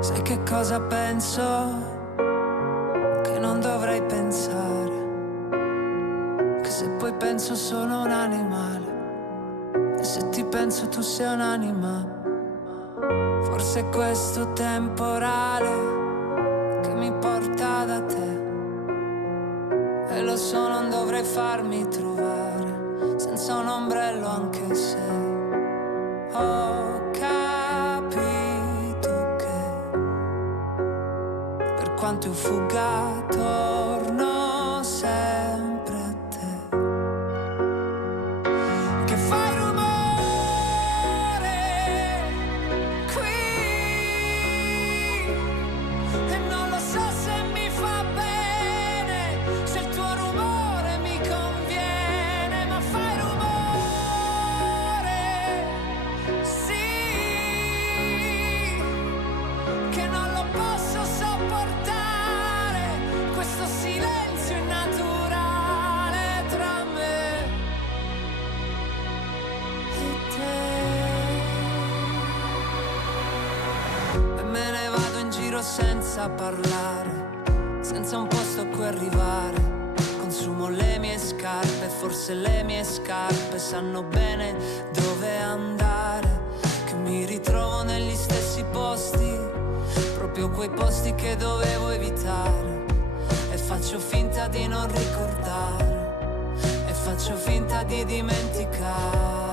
Sai che cosa penso? Che non dovrei pensare, che se poi penso sono un animale, e se ti penso tu sei un'anima. Forse è questo temporale che mi porta da te, e lo so non dovrei farmi trovare senza un ombrello, anche se ho capito che per quanto io fugga torno sempre a te. Che fai rumore qui e non lo so se mi fa bene, se il tuo rumore mi conviene, ma fai rumore, sì, che non lo posso sopportare, questo silenzio innaturale tra me e te. E me ne vado in giro senza parlare, senza un posto a cui arrivare. Consumo le mie scarpe, forse le mie scarpe sanno bene dove andare, che mi ritrovo negli stessi posti, proprio quei posti che dovevo evitare. E faccio finta di non ricordare, e faccio finta di dimenticare.